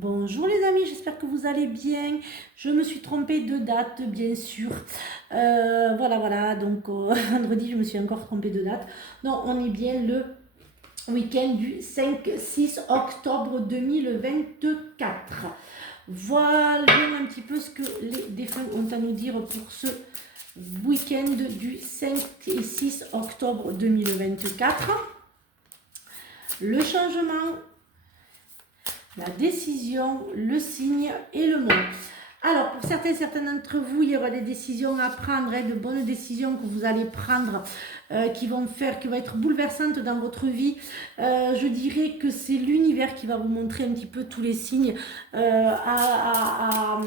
Bonjour les amis, j'espère que vous allez bien. Je me suis trompée de date, bien sûr. Voilà, donc vendredi, je me suis encore trompée de date. Non, on est bien le week-end du 5-6 octobre 2024. Voilà un petit peu ce que les défunts ont à nous dire pour ce week-end du 5 et 6 octobre 2024. Le changement, la décision, le signe et le mot. Alors, pour certains d'entre vous, il y aura des décisions à prendre, de bonnes décisions que vous allez prendre, qui vont être bouleversantes dans votre vie. Je dirais que c'est l'univers qui va vous montrer un petit peu tous les signes, qui va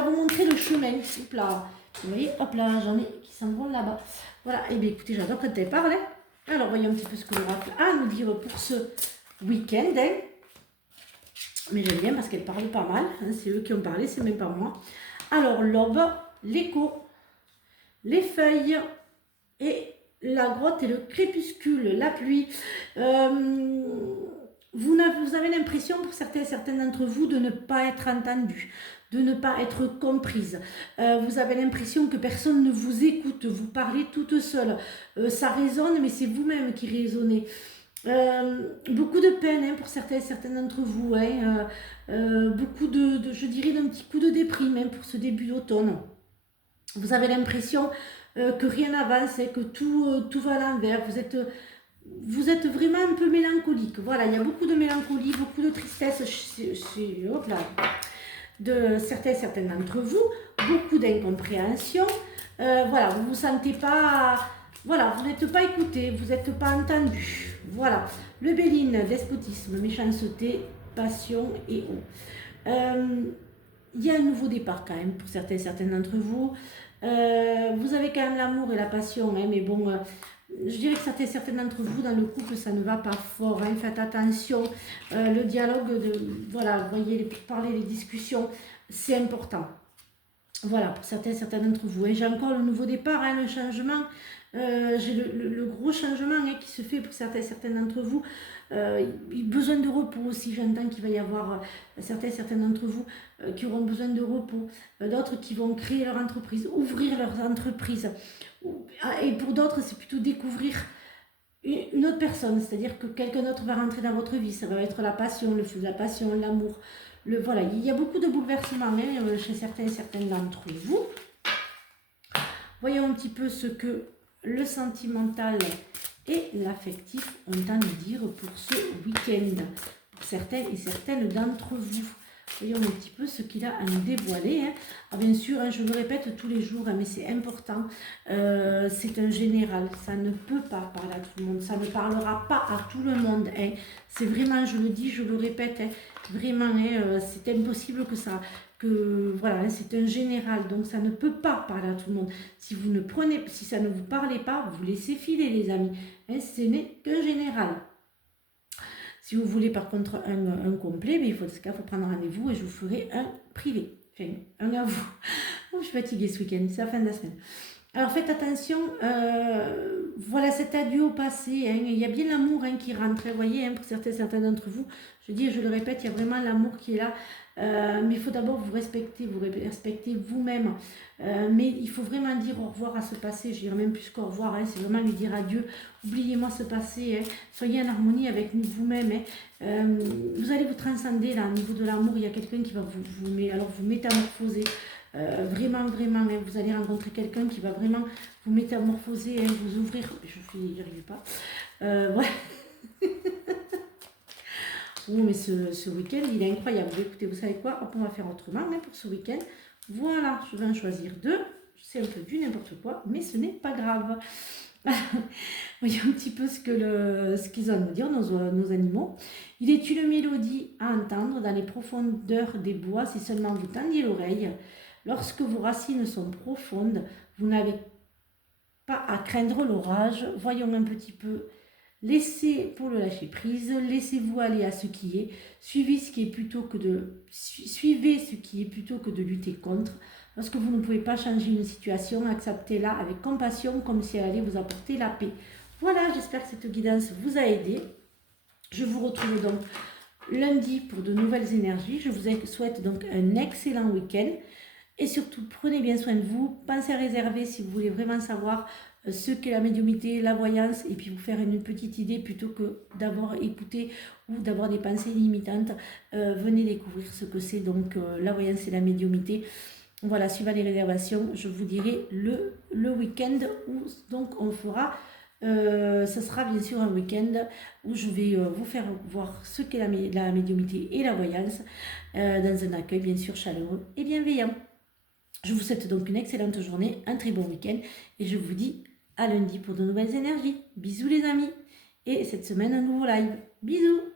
vous montrer le chemin. Hop là, vous voyez, hop là, j'en ai qui s'en vont là-bas. Voilà, et bien écoutez, j'adore quand elle parle. Alors, voyons un petit peu ce que l'oracle a à nous dire pour ce week-end. Mais j'aime bien parce qu'elle parle pas mal. C'est eux qui ont parlé, c'est même pas moi. Alors, l'aube, l'écho, les feuilles et la grotte et le crépuscule, la pluie. Vous avez l'impression, pour certains d'entre vous, de ne pas être entendu, de ne pas être comprise. Vous avez l'impression que personne ne vous écoute, vous parlez toute seule. Ça résonne, mais c'est vous-même qui raisonnez. Beaucoup de peine pour certains d'entre vous, beaucoup je dirais d'un petit coup de déprime pour ce début d'automne. Vous avez l'impression que rien n'avance, que tout va à l'envers, vous êtes vraiment un peu mélancolique. Voilà, il y a beaucoup de mélancolie, beaucoup de tristesse de certains d'entre vous, beaucoup d'incompréhension. Voilà, vous ne vous sentez pas... Voilà, vous n'êtes pas écouté, vous n'êtes pas entendu. Voilà, le Béline, despotisme, méchanceté, passion et eau. Il y a un nouveau départ quand même pour certains d'entre vous. Vous avez quand même l'amour et la passion, mais bon, je dirais que certains d'entre vous, dans le couple, ça ne va pas fort. Faites attention, le dialogue, voilà, vous voyez, les parler, les discussions, c'est important. Voilà, pour certains d'entre vous. J'ai encore le nouveau départ, le changement. J'ai le gros changement qui se fait pour certains d'entre vous. Besoin de repos aussi, j'entends qu'il va y avoir certains d'entre vous qui auront besoin de repos, d'autres qui vont créer leur entreprise, ouvrir leur entreprise. Et pour d'autres, c'est plutôt découvrir une autre personne, c'est-à-dire que quelqu'un d'autre va rentrer dans votre vie. Ça va être la passion, le feu de la passion, l'amour. Voilà, il y a beaucoup de bouleversements chez certains d'entre vous. Voyons un petit peu ce que le sentimental et l'affectif ont à nous dire pour ce week-end, pour certains et certaines d'entre vous. Voyons un petit peu ce qu'il a à nous dévoiler. Bien sûr, je le répète tous les jours, mais c'est important. C'est un général, ça ne peut pas parler à tout le monde, ça ne parlera pas à tout le monde. C'est vraiment, je le dis, je le répète, vraiment, c'est impossible que ça... Voilà, c'est un général, donc ça ne peut pas parler à tout le monde. Si ça ne vous parlait pas, vous laissez filer les amis. Ce n'est qu'un général. Si vous voulez par contre un complet, mais il faut prendre rendez-vous et je vous ferai un privé. Enfin, un à vous. Oh, je suis fatiguée ce week-end, c'est la fin de la semaine. Alors faites attention, voilà cet adieu au passé, il y a bien l'amour qui rentre, vous voyez, pour certains d'entre vous, je le répète, il y a vraiment l'amour qui est là, mais il faut d'abord vous respecter vous-même, mais il faut vraiment dire au revoir à ce passé, je dirais même plus qu'au revoir, c'est vraiment lui dire adieu, oubliez-moi ce passé, soyez en harmonie avec vous-même, vous allez vous transcender là, au niveau de l'amour, il y a quelqu'un qui va vous métamorphoser. Vraiment, vous allez rencontrer quelqu'un qui va vraiment vous métamorphoser, vous ouvrir. J'y arrive pas. Ouais. Oh, mais ce week-end, il est incroyable. Écoutez, vous savez quoi? Hop, on va faire autrement pour ce week-end. Voilà, je vais en choisir deux. C'est un peu du n'importe quoi, mais ce n'est pas grave. Voyons un petit peu ce qu'ils ont à nous dire, nos animaux. Il est une mélodie à entendre dans les profondeurs des bois si seulement vous tendiez l'oreille. Lorsque vos racines sont profondes, vous n'avez pas à craindre l'orage. Voyons un petit peu. Laissez pour le lâcher prise, laissez-vous aller à ce qui est. Suivez ce qui est plutôt que de lutter contre. Lorsque vous ne pouvez pas changer une situation, acceptez-la avec compassion comme si elle allait vous apporter la paix. Voilà, j'espère que cette guidance vous a aidé. Je vous retrouve donc lundi pour de nouvelles énergies. Je vous souhaite donc un excellent week-end. Et surtout, prenez bien soin de vous. Pensez à réserver si vous voulez vraiment savoir ce qu'est la médiumnité, la voyance, et puis vous faire une petite idée plutôt que d'avoir écouté ou d'avoir des pensées limitantes. Venez découvrir ce que c'est donc la voyance et la médiumité. Voilà, suivant les réservations, je vous dirai le week-end où donc on fera, ce sera bien sûr un week-end où je vais vous faire voir ce qu'est la médiumité et la voyance dans un accueil bien sûr chaleureux et bienveillant. Je vous souhaite donc une excellente journée, un très bon week-end et je vous dis à lundi pour de nouvelles énergies. Bisous les amis et cette semaine un nouveau live. Bisous.